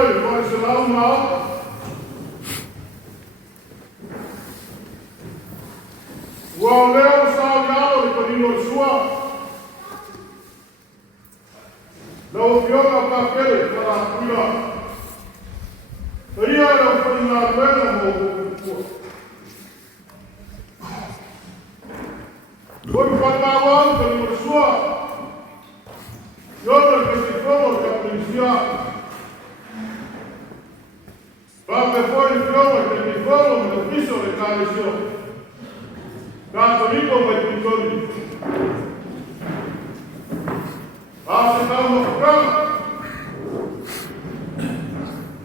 ele pode ser lá uma alta. O Aurélio Salgado, ele pode ir sua. Não viola papel para cuidar. Aí ela foi na pena, foi para a volta, ele sua. E outra que se for, que a polícia. Para depois de filme, que me foram, no piso de caleção. Católico vai pintor. Ah, se dá uma cama.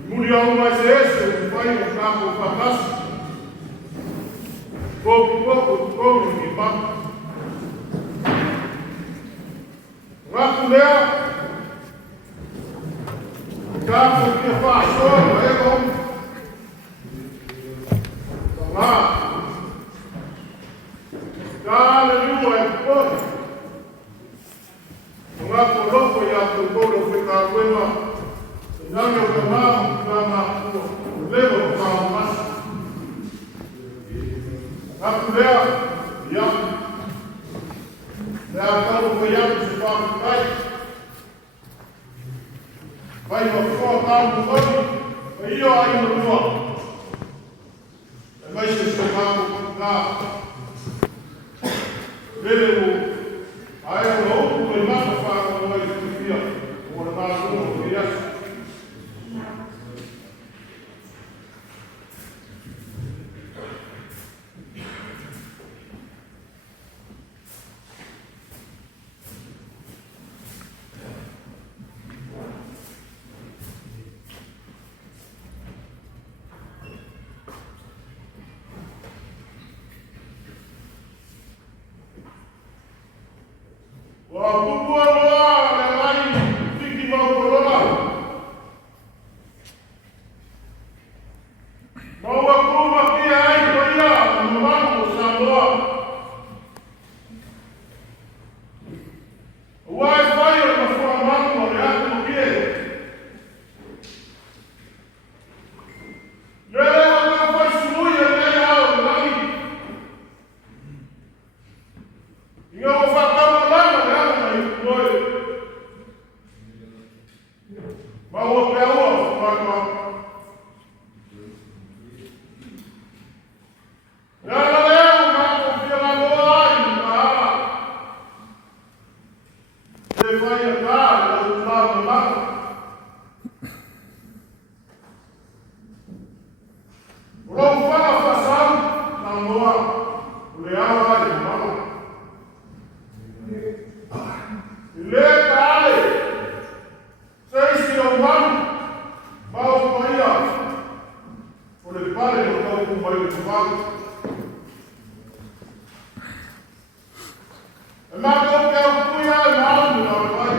Mulher mais esse, vai um carro fantástico. Pouco, que pá. Uma colher. O carro que passou, é bom. Lá, aleluia, pô. Uma coloca e a procura ficar boa. Já me chamaram para Mapu, leva para o máximo. A colher, já. Já acabou ganhando de fato, vai no focar no nome, aí eu aí no nome. Vai se chamar lá. Ele aí o outro foi mais para falar com ele que via, o ordenador não via. Mas eu quero cuidar mal, não vai.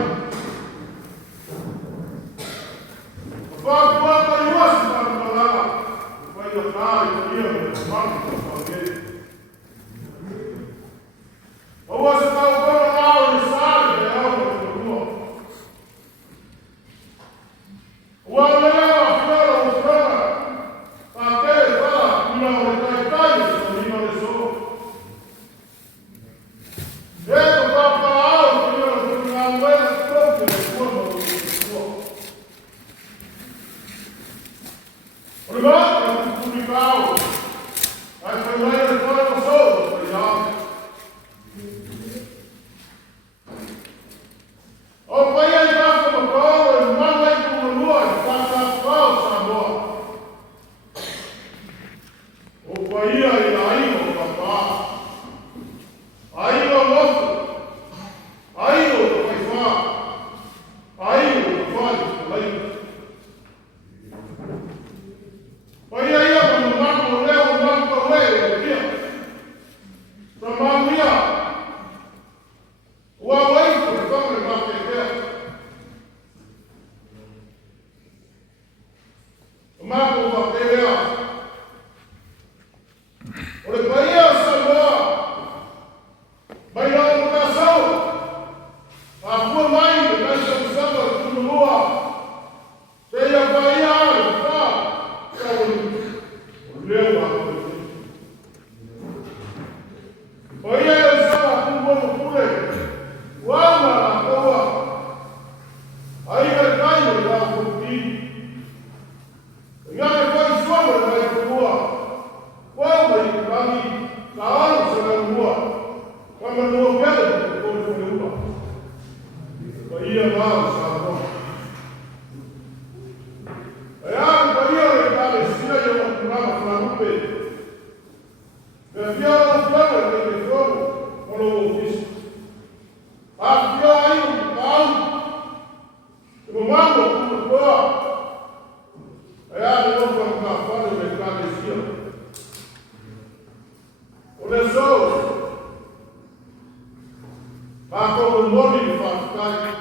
moni whakakai.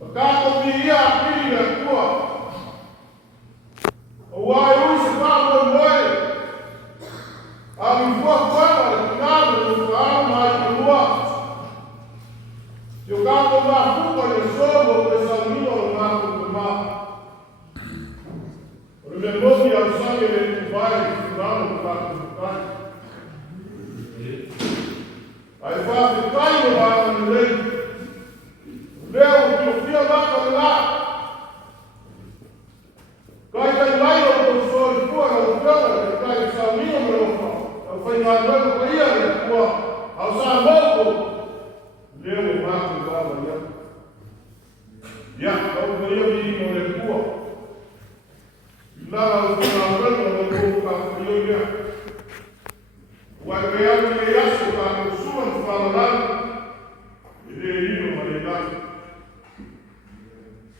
Makako ki ia pili na kua. O wai ui se whāpoi moe. Ami fua kwana le kiname o whaau mai ki lua. Yo kako ngā fuka le sobo pe saunino o ngāko ke mā. O le me moki au sange le kuwai ki ngāko kako kukai. Ai whāpekai o wāna ni lei. Leo ki o fia maka le lā. Kai kai mai o ko soi kua na o kama le kai saunino me o wha. Au whai ngā tuana ka ia le kua. Au sā moko. Leo o māku wāwa ia. Ia, au ka ia mi o le kua. Lara o kuna rana o le kua ka kua ia. Wai kai anu le aso ka kusua ni Faaloaloga. Le ino ma le nani.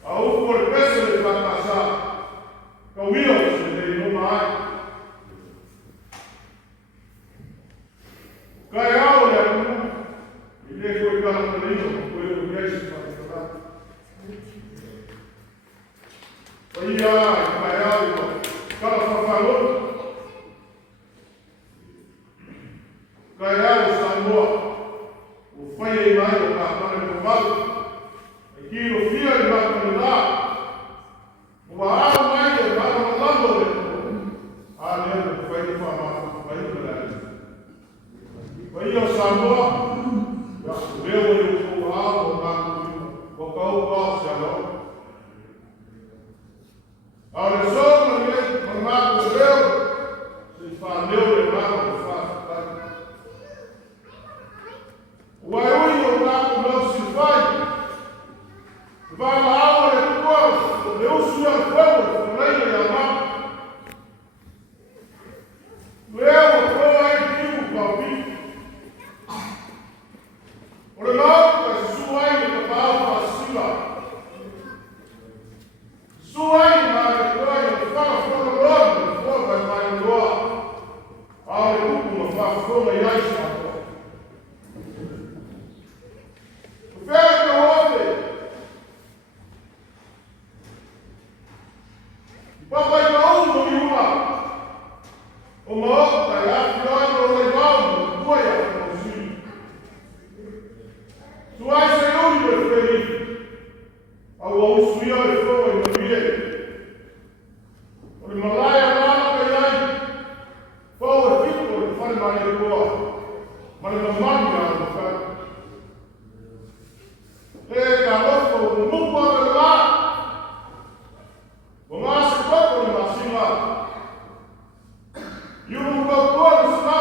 A uko le pese le whakasa. Ka wio se le ino mai. Kai ao le anu. I le koe kala ka ino. Koe o kiesi whakasa. Pa ia ai kai ao i kala whakaloa. Kai ao sa moa. O whai e mai o ka pane ko malu. E kiro fia i maka ni la. O wa ao mai e maka na lando le ko. A lea o whai ni whamaka. Whai ni la. Whai o Samoa. Ya, leo e o ko ao o maka ni. O ka o kao se alo. A le soma ni e maka leo. Se whaneo le maka o whakataki. Wai ui o kako lau si whai. Wala awa le kua, le usu a whaua, whanei le a mapa. Leo o koa e kimu kaupi. O le mau ka suai le ka pao pa sila. Suai ma le koa e le whaka loa, le kua kai mai loa. A le kuku ma whaka i aisa. Pega onde? Papai não no iua. O mau vai lá pior no legal, foi a cozinha. Tu vai ser onde feliz? Ao suia de fogo no dia. O Malaya lá na caia. Fogo fico, faz mais de boa. Mas não manda no cara. E garoto, o mundo pode lá. O nosso corpo não nasce lá. E o mundo todo está.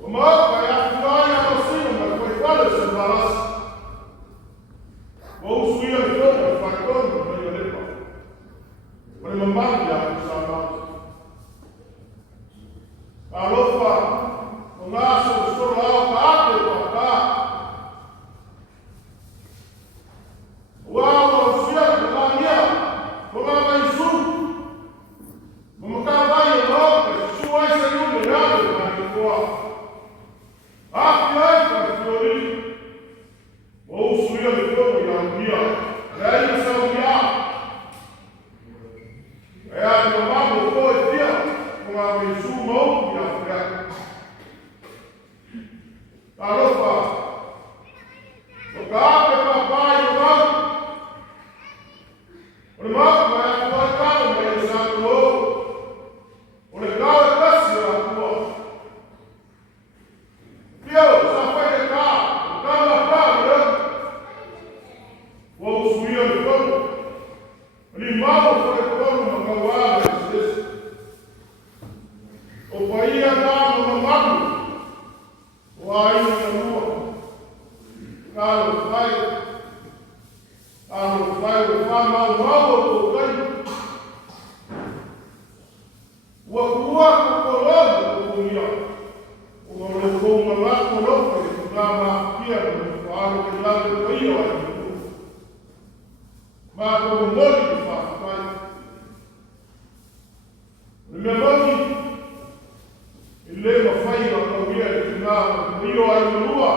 O mal vai afundar e a vacina, mas foi fora esse balanço. Vou subir a toda, vai todo, vai ver para. Para não mandar os amados. A louca, o nosso soro lá, tá. Uau, o céu, a minha, como a mãe sul, como trabalho logo, sua é ser um melhor, mas boa. A criança, Flori, ou suia de fogo e a minha, é aí essa minha, é a minha mãe, foi dia, como a mãe sul, mão e a fé. Tarofa, o carro é papai, o carro. O irmão vai apontar o meio santo novo. O legal é crescer a rua. Deus, só foi de cá. O carro é pra branco. Vou subir o fogo. O irmão foi como uma cauada. O pai andava no Mapu. O aí na rua. Carlos vai. Vai o mal o ganho. O rua colando o comigo. O lobo lá colou que dava aqui no faro que lá do coio. Mas o molho de faz. O meu nome ele leva faia a comida que dava tio ai lua.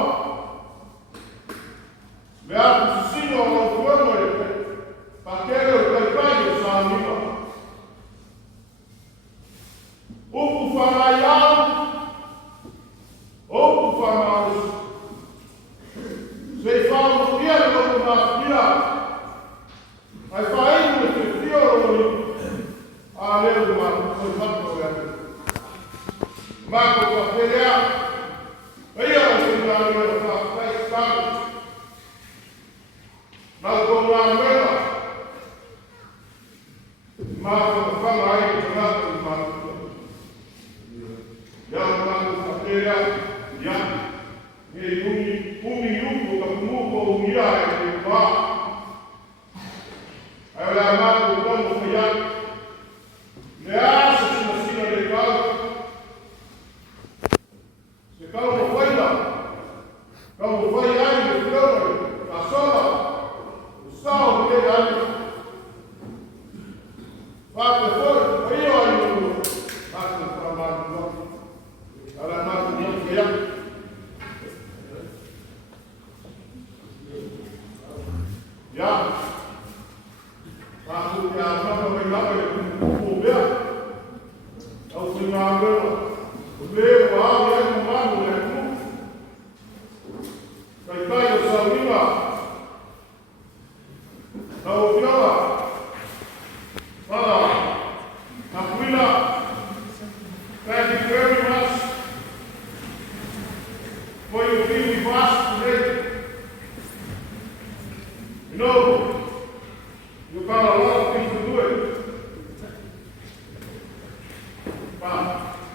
Me atu sino o kuemo e pakere o kai o sa miwa. Upu whanaiau, upu whanau. Sei whao pia le loko mā pia. Ai whainu e te pia o ni. A leo mā koi whato e atu. Mā ko ka perea. Eia o te ngā leo ka whai kāru. Mā ko ngā mera. Mā ko ka whanga ai ki ngātu mā kua. Ia mā ko ka perea. Ia. Nge umi upo ka kumuko umia e te wā. Ai o lea mā ko komo whaiak. Le asa sina le kau. Se kau mo whaila. Kau mo whai ai le whiaure. Ka sola. O sao le ai. Whāte whoi. Whaio ai o kua. Whāte whamātu wā. Ala mātu ni whaiak. Ya. Aku ya apa mai lapa le ku bea. Au se ngā rewa. Le wa ya ku mamu le ku. Kai o sa winga. Au fiawa. Fala. Akwila. Thank you very much for your being with us today. You know, you've got a lot of things to do it. But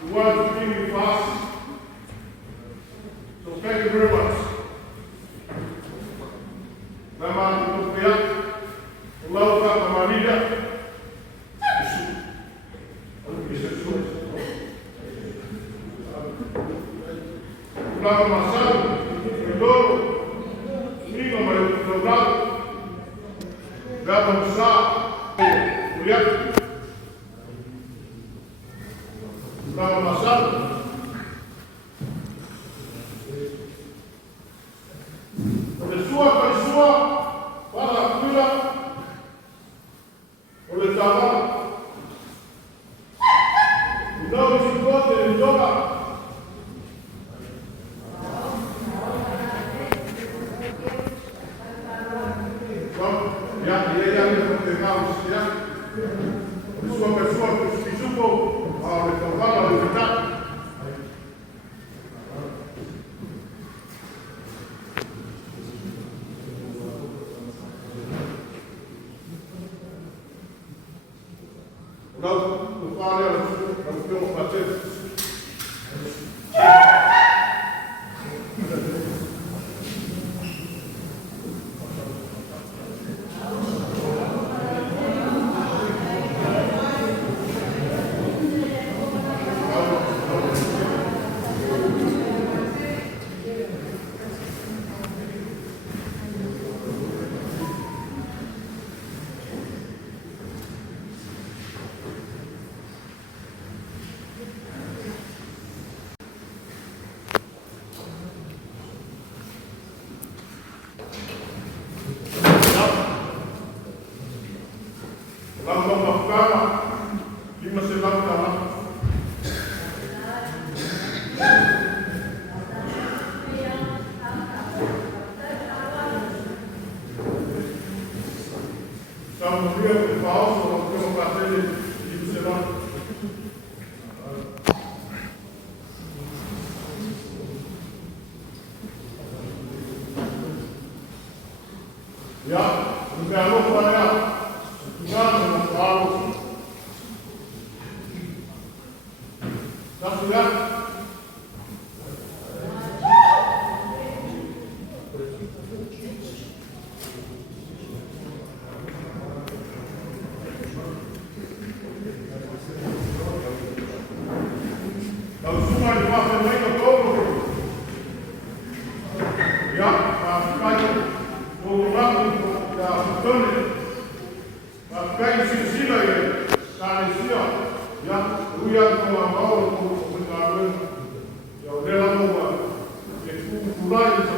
you want to be with us. So thank you very much. Lama kutupia, ulauka kamarida. Ulauka masalu, ulauka, sino mayu, Vamos lá, olhando. Estava passado. Pessoa, para a cura. Olha, estava. Então, se pode, ele joga. Pessoa que se jogou ao retornar do Estado. Não fala, não ficamos batendo.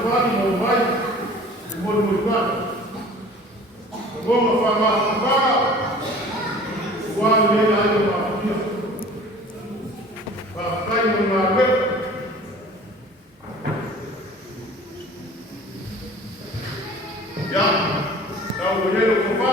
fani mo mai, mo fani. Ngoma fama fama, wale ni ayo mapia. Pakai mo ngabe. Ya, tahu boleh lupa.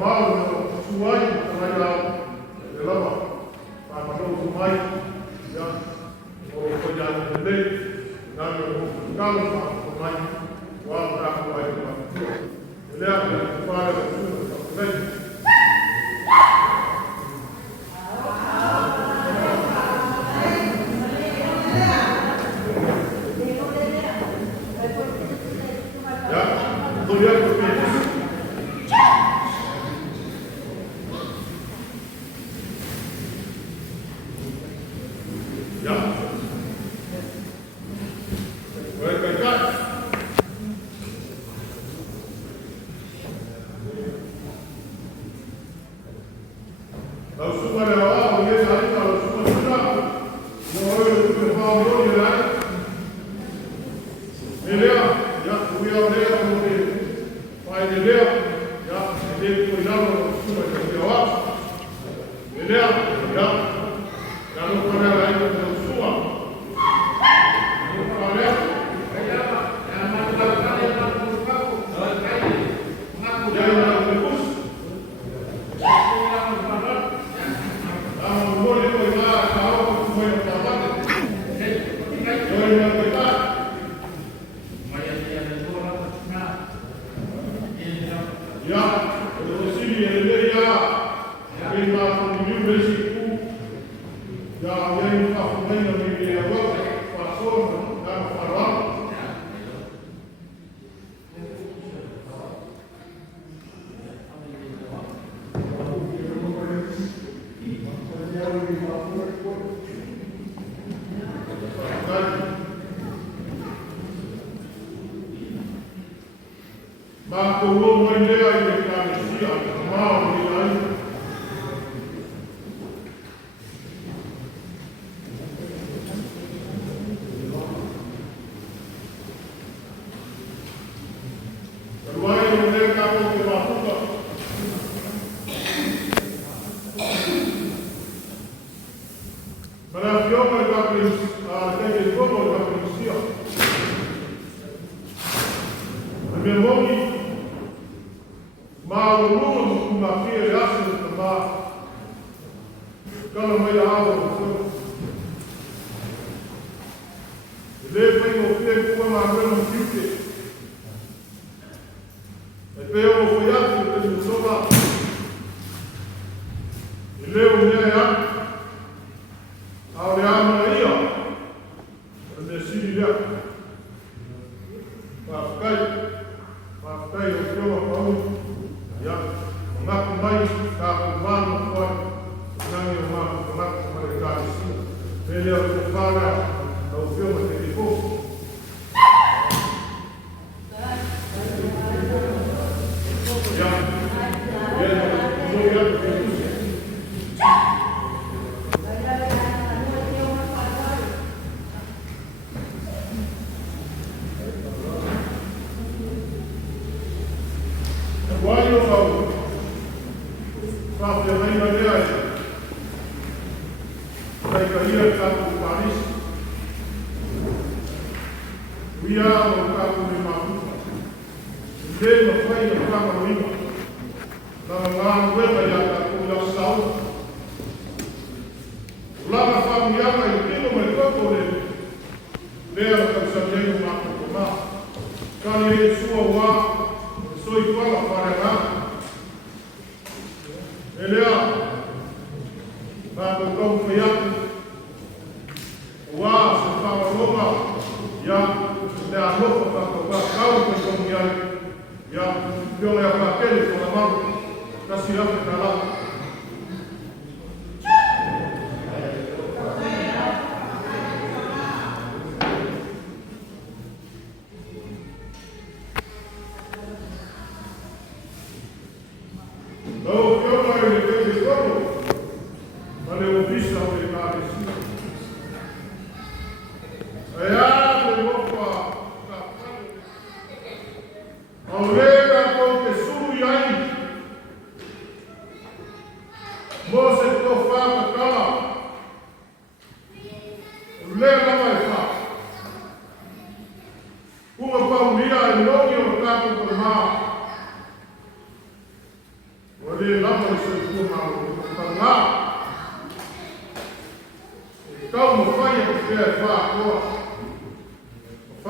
Mapu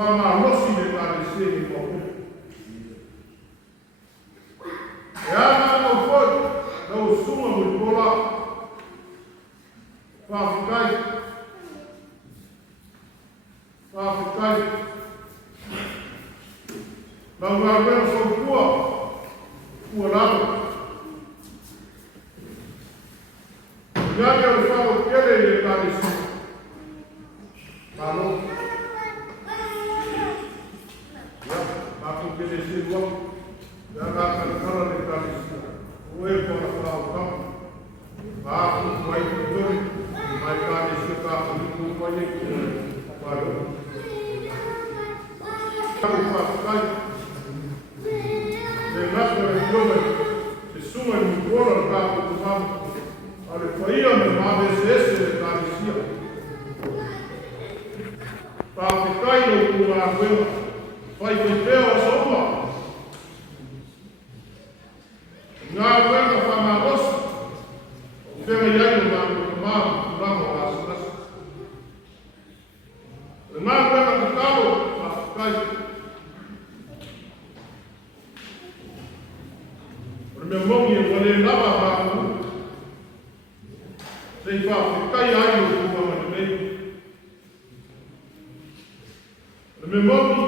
Fa Faaloaloga le kālesia i Mapu. E ana au foi, lau sunga mo i pola, whawhikai, lau ngā wera sau kua lalo. Ngāne o whao kere i le kālesia. Malo. Mapu kere se wau. Ya ngā karakara le kālesia. Oe kona whao kama. Mapu mai kutori. Mai kālesia kāpuniku mai e. Malo. Kapu whawhikai. Le ngātua e kiome. E sunga i mukora kāpu kumamu. Ale whaia me mawe se le kālesia. Whawhikai no ku ngā wema. Whai te pēo sauma. Ngā wema whamarosa. O whenga iai no ngā kumamu kurama o asanasa. Ngā wema kakao whawhikai. Me mongi e wale lava Mapu. Sei whawhikai ai o kumama nei. Me mongi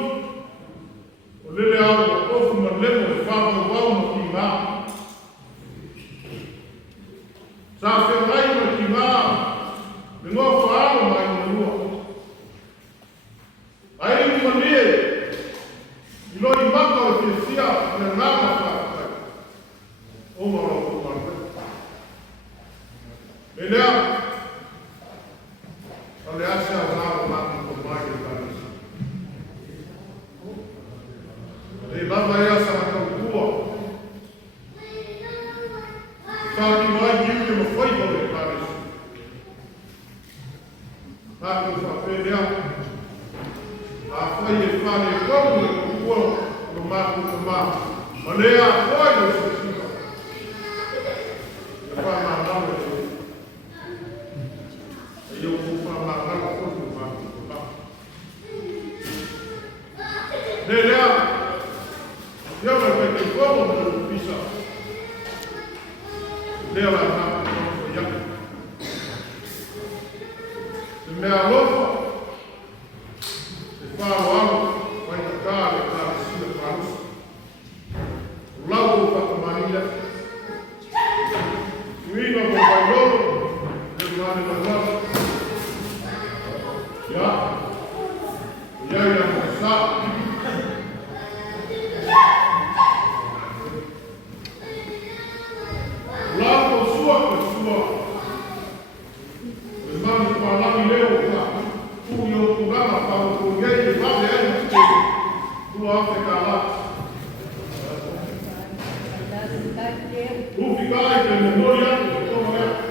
o lele au o kofu ma lemo e whama wau ma ki ngā. Sa whengai ma ki ngā. Me ngō whaama mai ma lua. Ai ni ma lie. I loi maka o te sia me ngāma whawhikai. O mara o kumama. E lea, ale ase au ngāra Mapu ko mai e kālesia. E lava ea sa kau kua. Tāki mai ki uke ma whaiho e kālesia. Tāku whawhelea. A whai e whare e kau e kua no Mapu ko mai. Ma lea whai o se tika. E whamānau e te. E eu vou falar agora com o Mapu. Lelea, eu não tenho como eu pisar. Lelea na Mapu. Se me alofa, se Faaloaloga, vai tocar e kālesia para os. O lago para Maria. O hino do Bailolo, do lado da nossa. Ja, jij hebt het samen. Laat ons zorgen. We gaan het maar lang niet gaan. Hoe je het programma gaat, hoe jij je wat je hebt. Hoe Afrika laat. Hoe ik uit en de mooie jaren komen weg.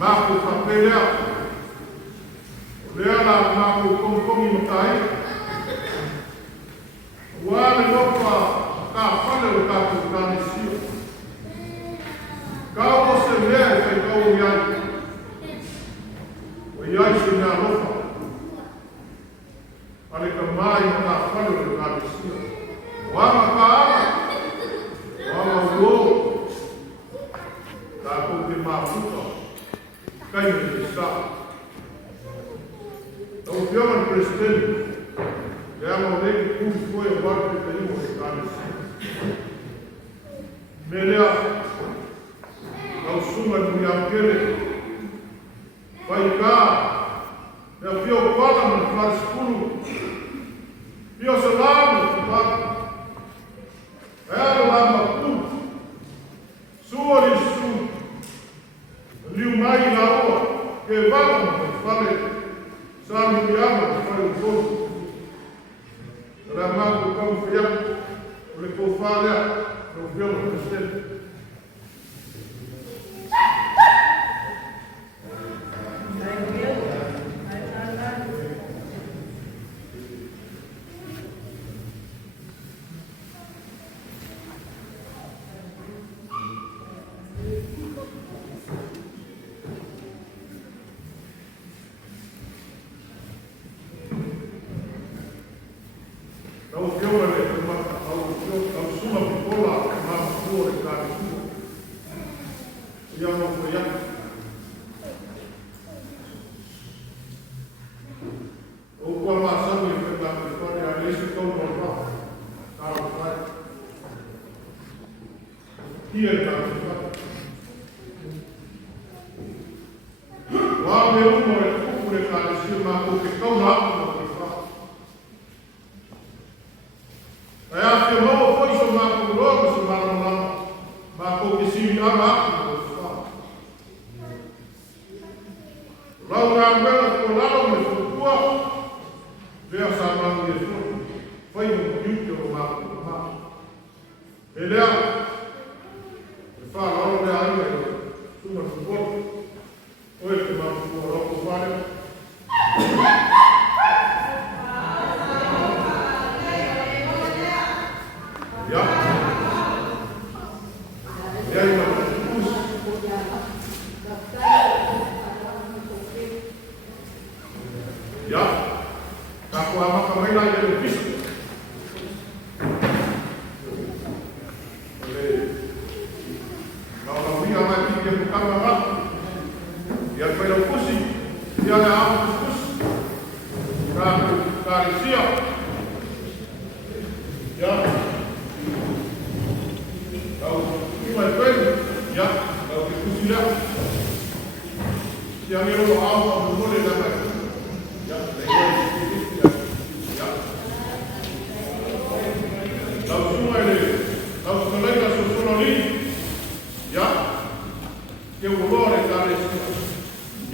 Mapu papelea. Lea la mapu kongi matai. Wale lopa ka fale o ka kutani sio. Ka o se lea e ka o iai. O iai se mea lopa. Ale ka mai ka fale o ka sio. Wama ka ala. Wama uo. Ka ko te maputa. Kai me sa. O pior presidente. Ela nem como foi o barco que tem os caras. Melhor. Ao suma do aquele. Vai cá. Eu vi o quadro no faz escuro. E o celular, era lá Mapu. Sua e su. Liu mai na rua. Que vamos, falei. Sabe que ama, foi o povo. Ramako kau fiak oleh kofalya robiol Kristen. whai nai e pisa. Kau na wia mai ki ke pukanga rata. Ia whai rau kusi, ia le amu kusi. Karisia. Ya. Kau mai pēnu. Ya. Kau ke kusi lea. Ia ngero au au mole la mai. Ya. Ya. Kau sunga ele. Kau skalai la sosoloni. Ya. Ke ulore karisia.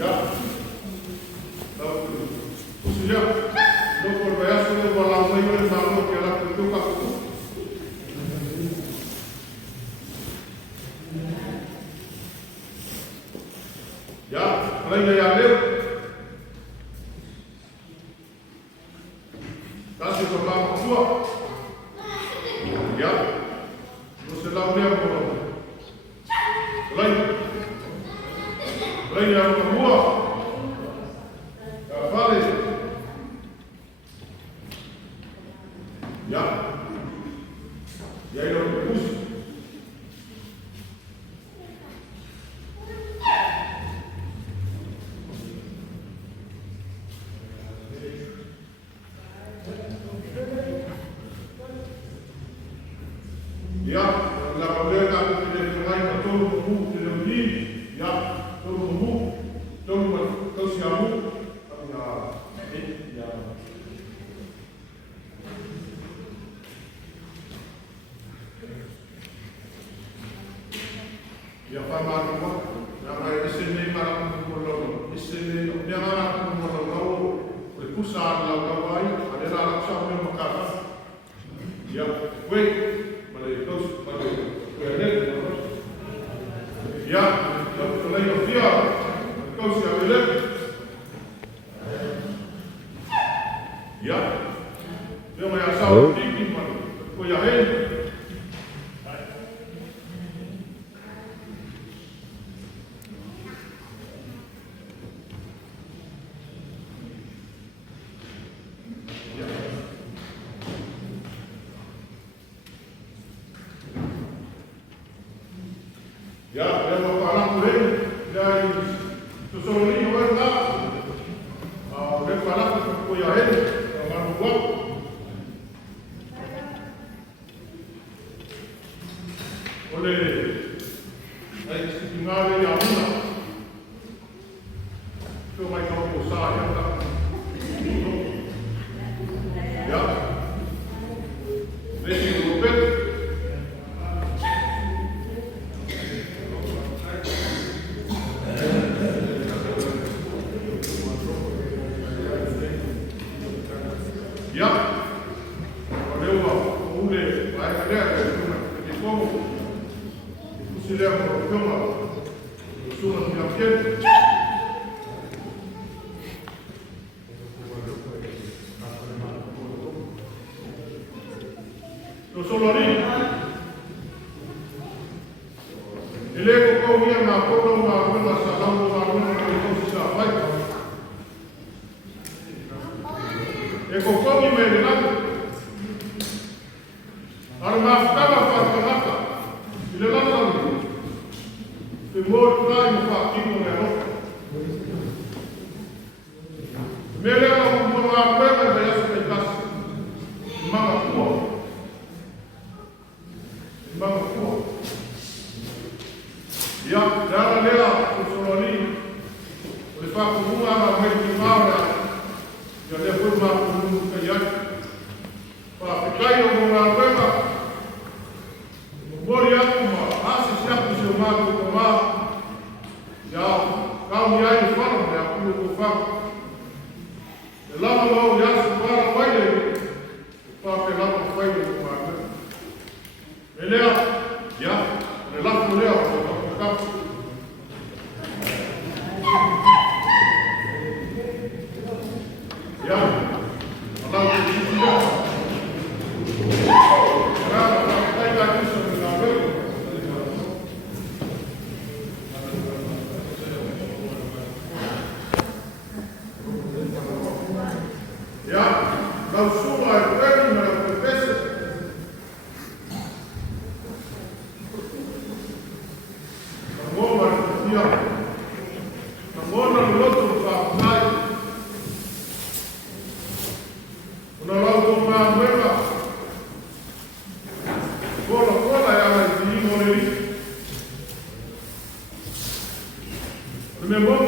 Ya. Kau kusi lea. Por veas que por la ley del salón que la cultura ya, reina ya leo casi por la tua ya no se la unía por reina ya tua ya vale. Ya. Ya lo que puse. Ya, la problema que tiene que ver con todo el mundo, de los niños, ya, todo el mundo, todo el mundo, todo el mundo, ya fama ko na mai isini mara ko lo isini ya mara ko lo lo ko kusar la ko ai ada la sa mo makata ya wait male dos male ya to le yo fia ko si avele ya yo me asa tiki ko ya he. Ya, dia mau parang boleh dari susul ini orang tak, dia parang kuyahin orang buat, boleh, tinggal di Amuna, tu macam usaha yang tak, ya, resi rupet. Ya, kalau boleh, baik ada di komo, itu sudah berkembang, sudah diambil. Sosolori, ele kau dia nak kau nak masalah kau nak susah, baik. Eko komi merenang, armaf kama fakamata, ilelang lagi, timur trai mufakim mengerok. Mereka mengapakan daya sepedas, mangga kuat. Ya, darah dia usuloni, oleh fakum bunga ramai timawar. Jadi firman menunggu kajian, Pak Pekai yang mengabarkan, memorial cuma asal siap bersama cuma, ya kau dia itu faham, ya aku faham. Dalam lalu dia sebarang bayi, Pak Pekai bayi mengabarkan. Melihat, ya, dalam melihat, Pak ya, Allah berfirman. Kenapa kita bisa mengambil? Ya, Lau suma e kwenu na kupese. Ngoma ya. Ngoma loto fa nai. Una lau ma mwema. Kola ya mai ngore. Remember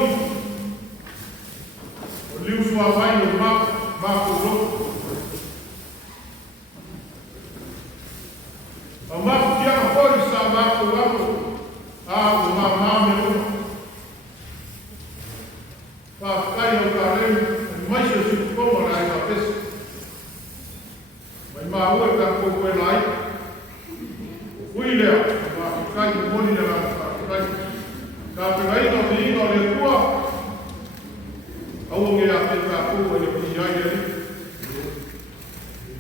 Liu sua vai no Mapu o Mapu que a pode estar Mapu lá o mamá meu para cair no carrinho mas eu fico como lá na vez mas Mapu é para pouco é lá fui lá para cair no monte lá para cair no rio no rio au nge a te ka ko e ki ai ai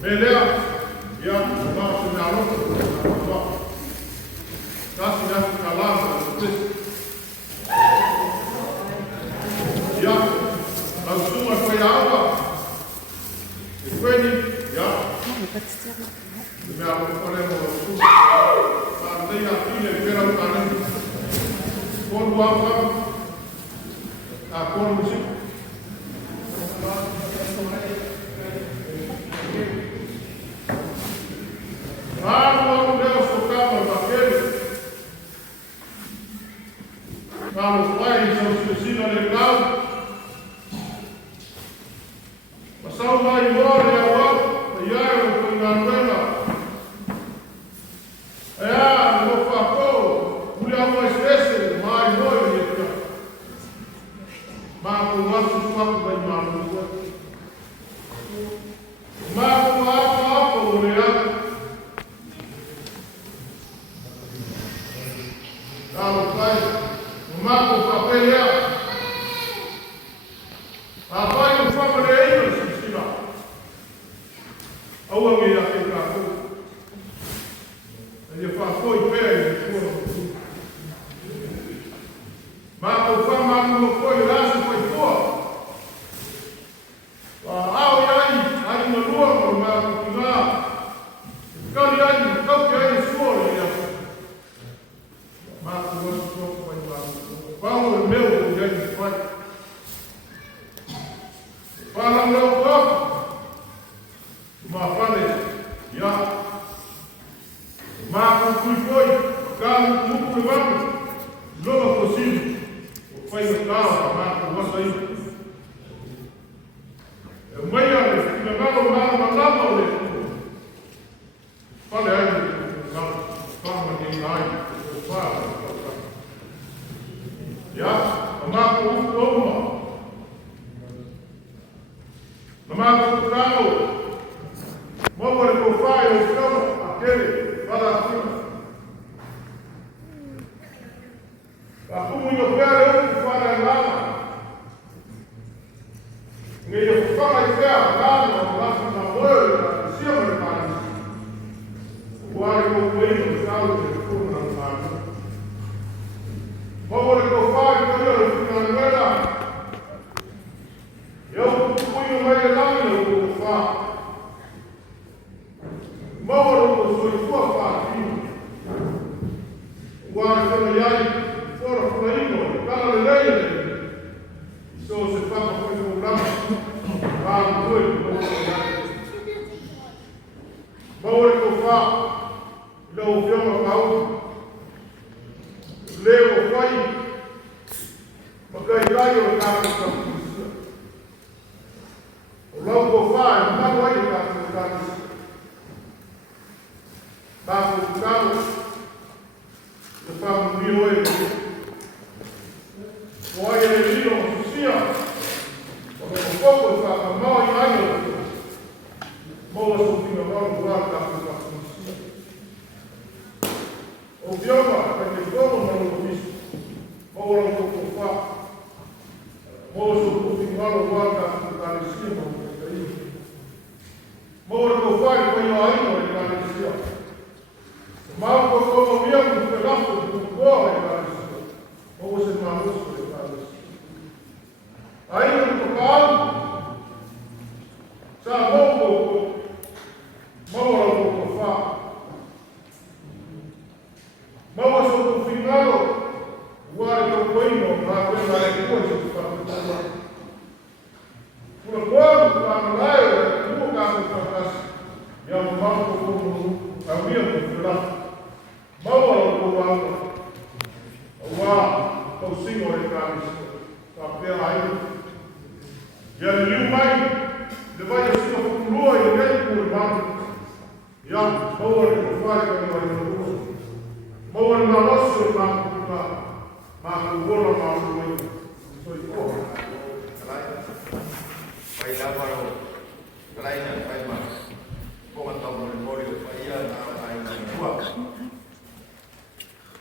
melea ya ma se na lo ka si na ka la ya au suma ko ya ava e kwani ya me a lo pone no su sa nei a fine per un anno con guapa a con musica Os pais são esquecidos legal. Passar vai embora e agora, e aí eu fui na tela. Não facou, mulher não esquece, mas não é isso. Mas o nosso fato vai mal. Mas o nosso mulher. Os pais. Mapu papelea. Apai o papelea isso estima. A uma meia fica com. Ele faz foi pé. Mapu fama no foi raso foi pô. Aí no lua no Mapu lá. Cali aí sua ele. Mapu não foi Qual o meu grande pai? Fala meu corpo. Uma falha. Já. Mapu foi. Carro muito levado. Não é possível. Foi o carro. Mapu gosta aí. É meia. Levaram o carro na lava. Fala aí. Fala ninguém aí. Fala. Ya, Mapu uma. Mapu kau. Mau ada kofai o kau aquele para cima. Aku punya pera eu para lá. Ngeyo kofai pera lá no lá na boa, cima de para. O ar que eu vejo no céu de fundo na mata. Mau ada kofai eu fui no meio da minha rua. Moro no sul sua parte. Guarda no aí fora por aí no cara de lei. Isso se faz com o programa. Para dois Moro que eu faço. Não viu no carro. Levo foi. Porque aí vai o carro. Logo vai, não vai ficar no carro. Baixo do carro, eu falo no meu olho. Olha ele vira uma sucia. Porque com pouco eu falo, mal e mais. Boa sofrendo, agora o guarda da sucia. O bioma, porque como não o visto. Boa o pouco eu falo. Boa sofrendo, agora o guarda da sucia. Moro que eu faço, eu venho aí, não é parecia. Mal que eu como mesmo, um pedaço de corre, parecia. Ou você maluco, parecia. Aí no total, sabe, Ya liu mai, le vai a sua fukulua i nei kuri manu. Ya, maua ni kufai ka ni wai kua. Maua ni malosu i maku kuka, maku wola maku wai. So i koha. Pai lavaro, kalaina pai ma. Koma tau mo mori o pai ia na ai na tua.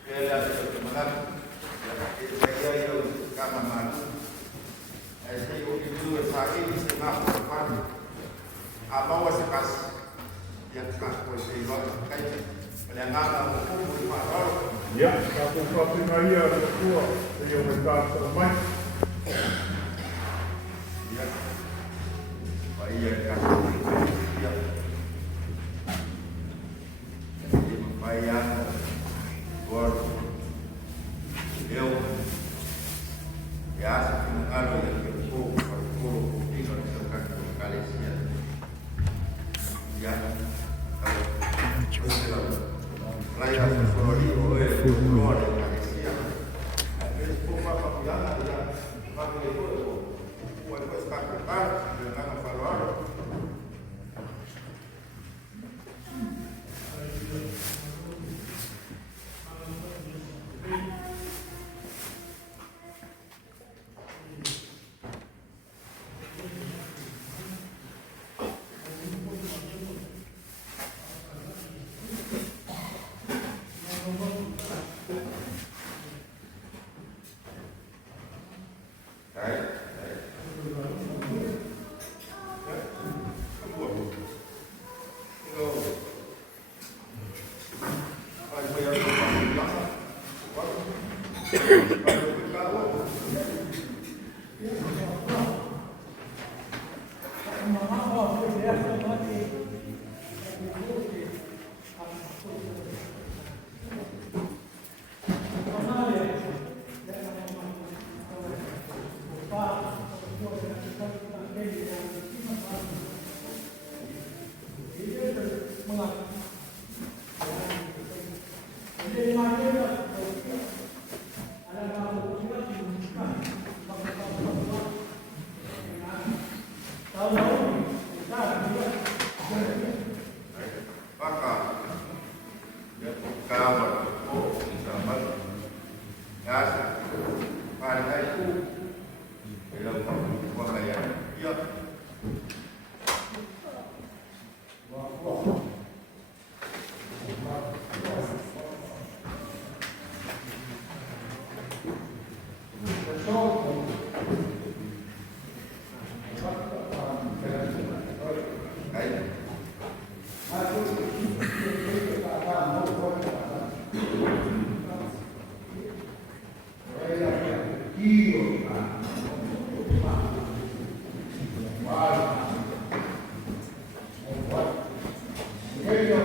Ele a se manan. Ele pai ia ia kama man. Ai sei o que tu sa que se na pan. A maua se kas. Ia ka ko se va kai. Ele ngana o kumu i farol. Ya, ka ko whapingaria a kua, e o me tātara mai. Ya. Ia ia ia agora eu acho que não há nada que eu vou digo no seu carro calecia já lá ia se flori ou é flori calecia às vezes por uma papilhada já vai ver o depois ficar com carro já não falou. Igreja.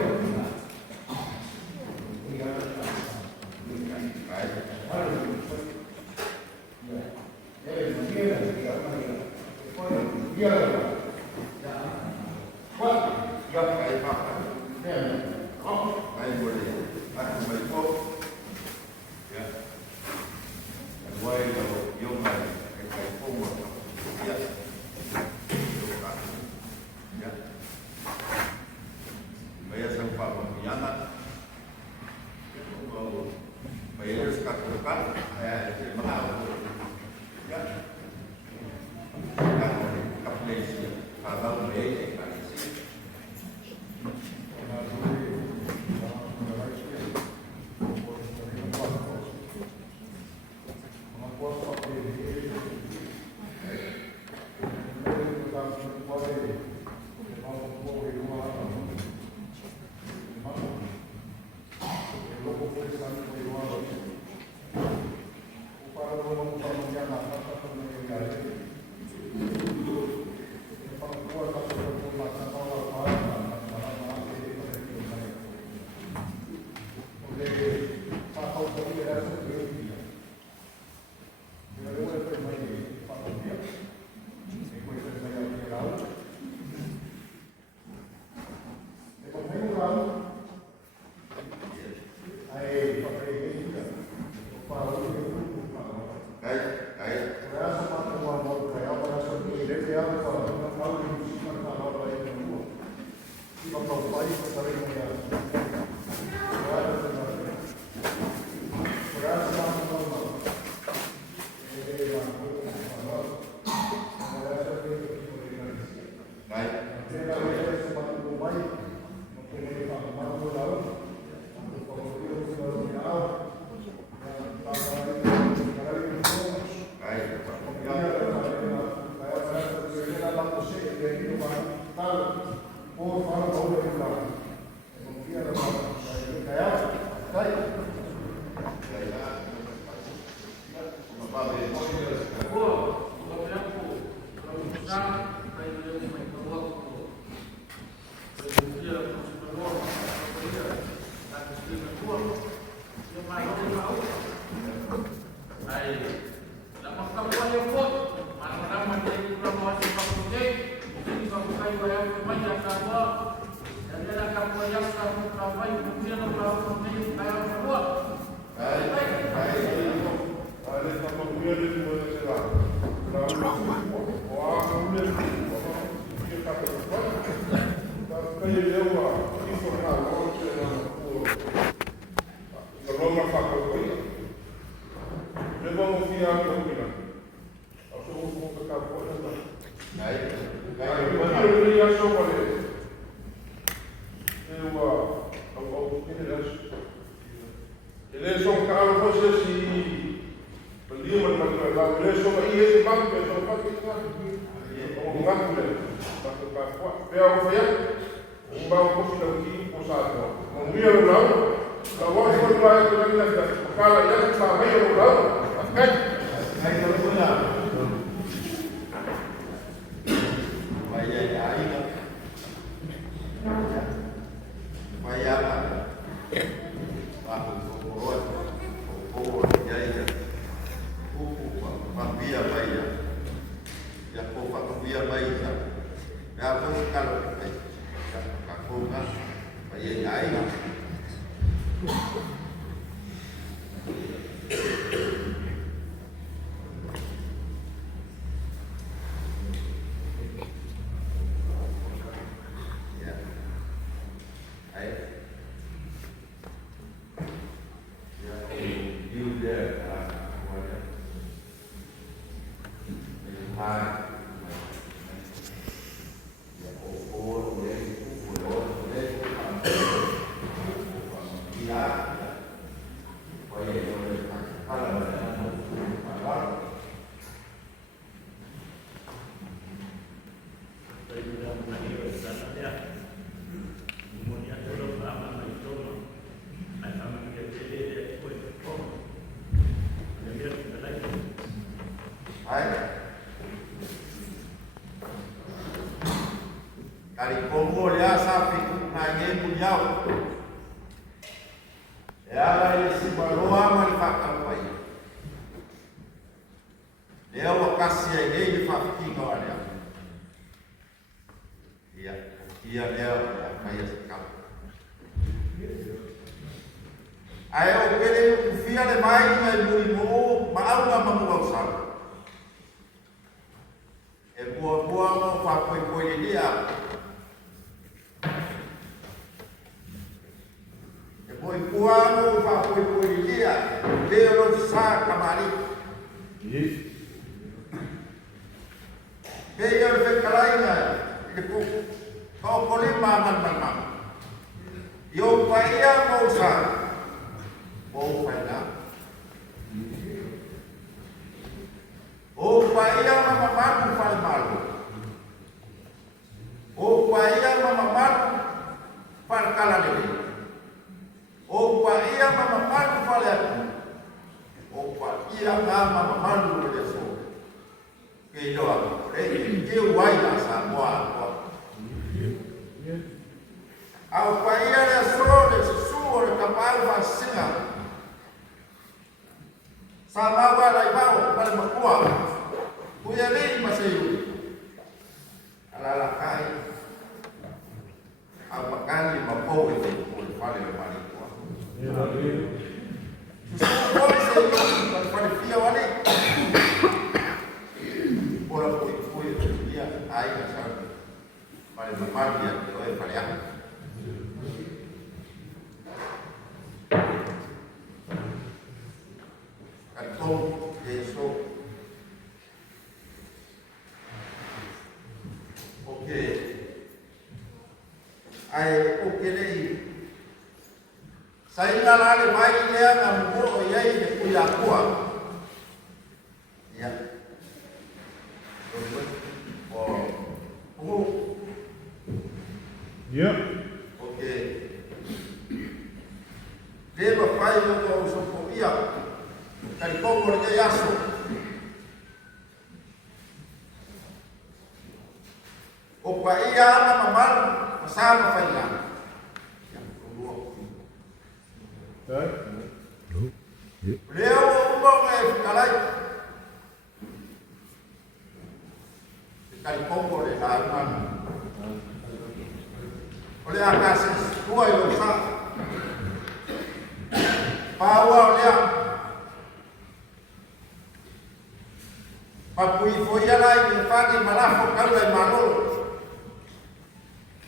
Mapu i foi ala i whaki malafo kaula i malolo.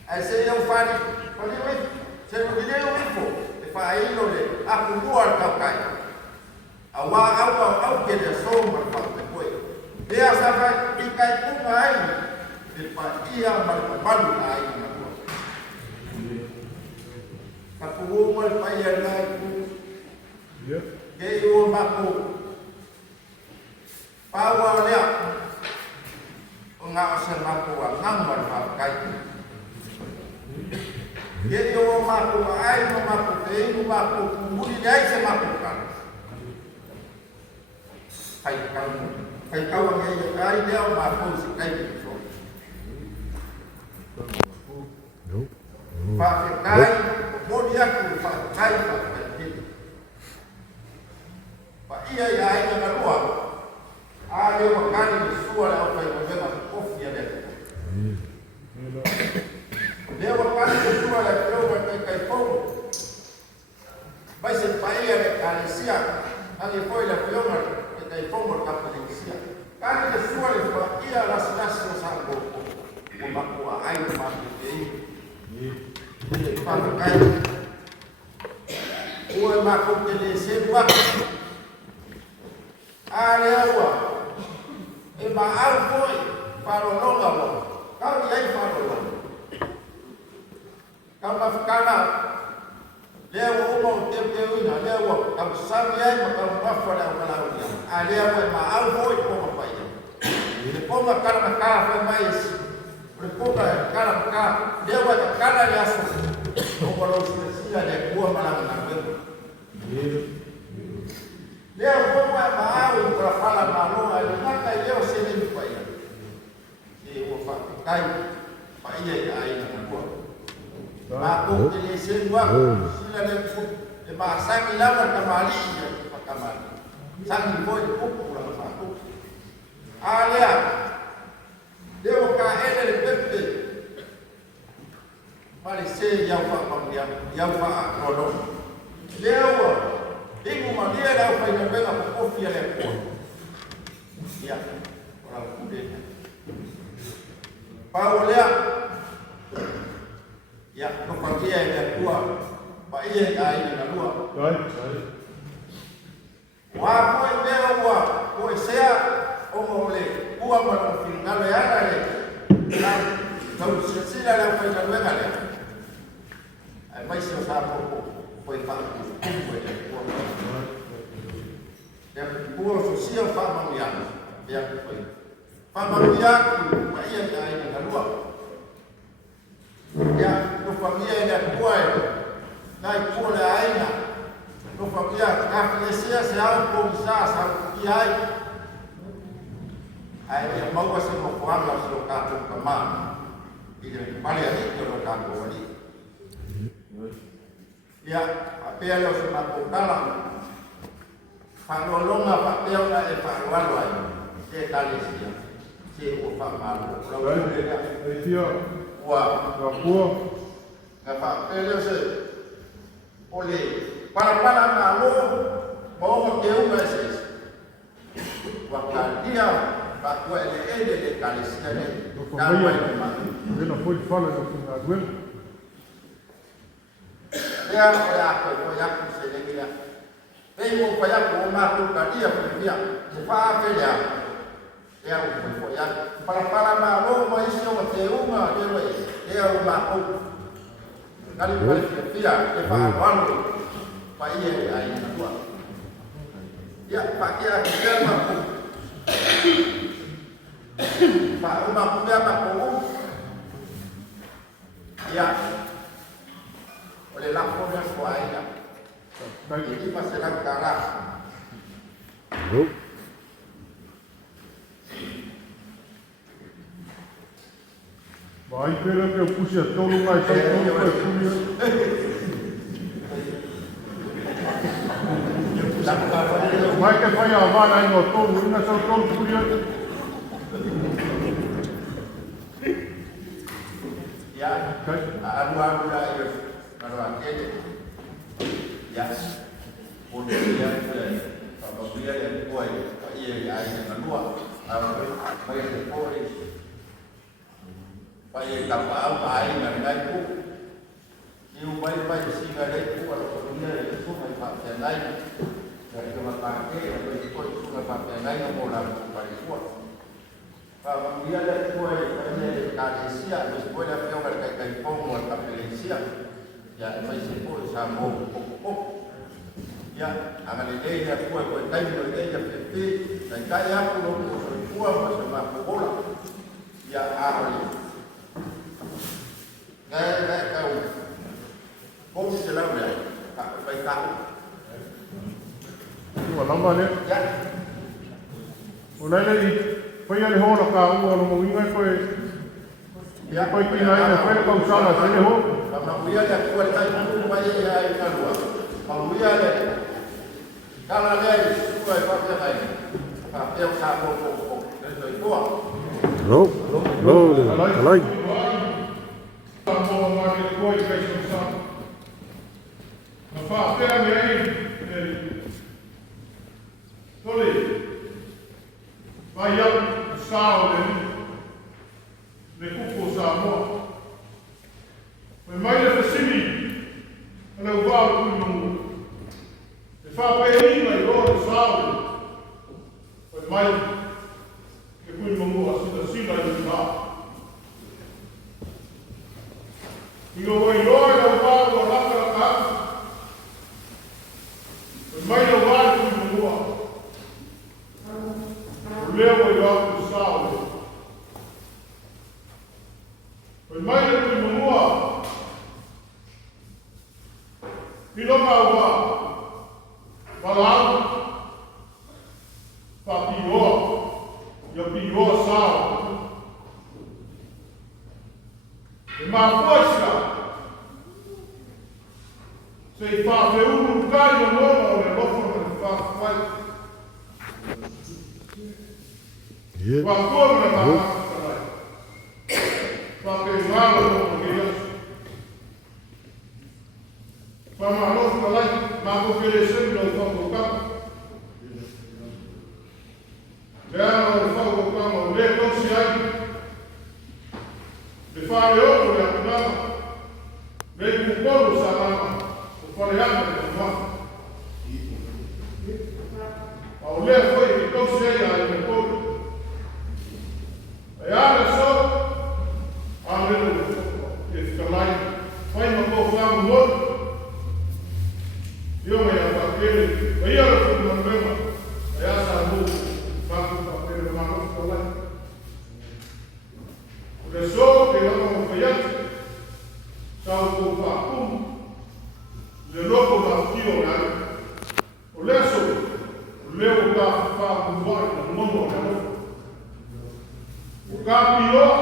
Ai se iau whani, whani ui, se ui leo ifo, e whaeilo le, aku mua al kaukai. A wā au kere soma le whaki te koe. Pea sa whai, i kai punga ai, e pa ia malu na ai na kua. Ka puhuma le pai ai nai ku. Ke i o Mapu. Paua lea, o ngā ose Mapu a ngangwa le whakai. Ke i o Mapu a ai no Mapu, te ingu Mapu, kumuri le ai se Mapu kano. Kai kaua ngai e kai lea o Mapu si kai ki so. Whakai, mori aku whakai whakai. Pa ia i ai na rua. A leo wakani ni sua le au kai wema kofia le. Leo wakani ni sua le kai kai fogo. Vai se paia le kalesia, ali foi le fiona e kai fogo ka kalesia. Kani le sua le fa ia las sa go. O Mapu a ai na Mapu ei. Ni pa kai. O Mapu ke le se Mapu. Ale agua. E maau foi Faaloaloga mo. Kau ni ai Faaloaloga. Kau mawhakana. Leo uma o te uina. Leo kau sami ai ma kau mawhara o kalau ia. A leo e maau foi poma pai. Le poma kara na kara foi mais. Le poma kara na kara. Leo e kara le aso. O kolo sila le kua malanga na wema. Leo como é maau para falar malonga, ele não cai leo sem nem pai. E o cai, pai aí na rua. Mapu ele se doa, sila le e masang ilama kamalia, kamali. Sang foi pupula Mapu. Alia. Leo ka ele pepe. Mali se yau fa pamia, yau fa rodo. Leo Ingu malia la upai na benga kofia le ko. Ya, ora kude. Paulea. Ya, no pakia ile tua. Pa ie ai na lua. Ai. Wa ko leo wa, ko sea o mole. Ua ma no finalo ya le. Na, no sila la upai na benga le. Ai mai se sa poco. Foi fácil. Yang pulau sosial faham yang faham yang bayar dari negara luar. Ya, tu familia yang kuat, naik pulau lainnya. Tu familia Malaysia selalu bisa selalu kiai. Ayah mau semua keluarga selalu kacau kemana. Ini Malaysia itu kalau kacau lagi. Ya, apa yang harus dilakukan? Faaloaloga whapeona e whaaloalo ai, te kalesia, te o whamalo. Ei tia, ua, ngā pua. Ngā whapeleo se, ole, parapara ngā lo, maonga ke unga e se. Wakalia, whakua ele kalesia ne, kāwai ne matu. Vena foi fala no ngā duena. Lea o aku se lengia. Vengo para allá con Mapu cadia dia, se fa pelea. Ya o foi ya. Para malo mo iso o te uma de we. Ya o Mapu. Kali para dia, e fa walo. Pa ia ai na tua. Ya pa que a que Mapu. Pa o Mapu ya Mapu. Ya. Oleh lapor yang kuai. Ini masalah darah. Vai pera que eu puxe a tolo mais só tolo para comer. Vai que vai a vara aí no tolo, ainda só tolo curioso. Ya, anu lah ya, kalau angkat. Ya, pun dia apabila yang kuat, ia yang luar. Bây giờ cô đi. Bây giờ cầm áo bài là ngay cũ. Yêu bây xin ra đây cũ là cũng như là xuống này phạm tiền đây. Để cho mà bàn cái là bây giờ tôi xuống này phạm tiền đây nó một làm bài suốt. Và bằng nghĩa là tôi bây giờ cả thế xia, tôi đã theo cái phong một tập thế xia. Dạ, bây giờ tôi sang một cục. Ya, akan ini dia kue tay rồi đây là phải tại cái áp của nó của mà của là ya ari cái câu cũng sẽ làm này phải tạo nhưng mà lắm rồi đấy ya hôm nay đây bây giờ thì hôm nào cả ông ngồi ngồi ngay quay ya quay cái này là quay công sao là thế hôm mà bây giờ là quay tay cũng bây giờ ai cả rồi còn bây giờ này kalau ada sesuai pakai lain, pakai sapu dari tua. Roll, alai. Sapu mari koi kai sam. Fa pe mi ai. Tole. Vai up sao le kuko sa mo. Mai le simi. Ana wa ku fa pe ni mai ro sao foi mai que fui mongo assim lá de lá e eu vou embora eu vou lá para cá foi mai eu vou fui mongo o levo e lá pro sao foi mai eu fui mongo e não vai falando para pior, e o pior salvo. E Mapu se fa un lugar no nome o logo fa fai. Yeah. Qua come va? Fa che malo no Deus. Fa malo no lá, mas oferecendo no campo. Já o fogo como o leco se aí. De fare outro ya kunama. Vem com polo salama. O folheado de kunama. Ao leco foi que não se aí no polo. Aí olha só. Aleluia. E fica lá. Vai no povo lá no outro. Eu me apaguei. Aí ela foi no problema. Aí essa luz. Começou pegando um folheto, salvo o Mapu, levou para o fio, né? O lenço, levou para o bordo, no mundo, o carro pior,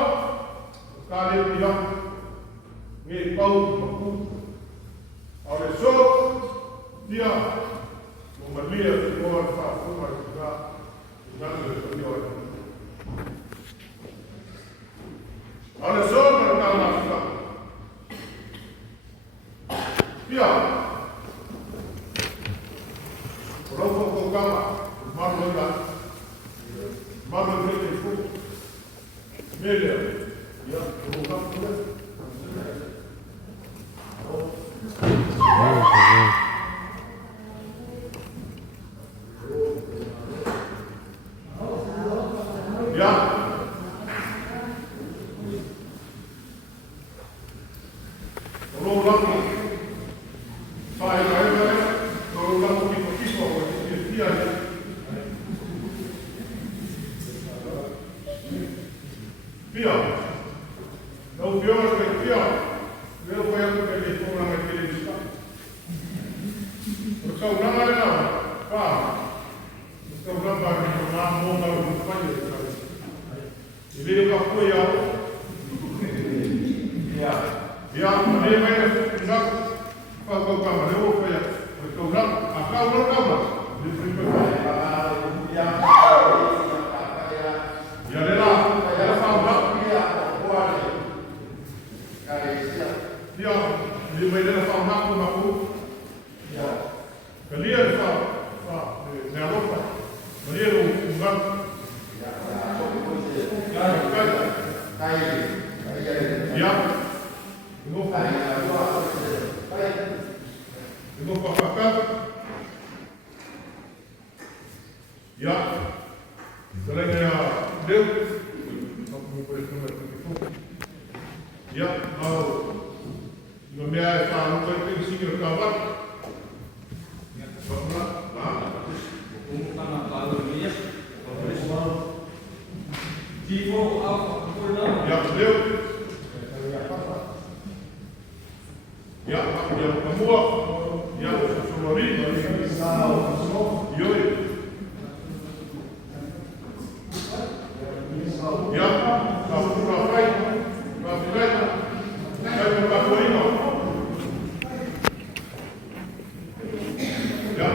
o carro é pior, me pau o Mapu. Olha só, dia, uma linha de boa, uma lugar, olha só para cá na África. Pia. Por onde vou colocar lá? Mar do Irã. Mar do Irã tem fogo. Melhor. Já, vou colocar por aí. Ya. Tengok papakan. Ya. Selain dia, ya, mau membiayai Faaloaloga itu sini rekaman. Ya, beliau. Ya, yang semua, yang semua Reid, Hugh. Ya, Mapu Reid, saya Mapu ini. Ya.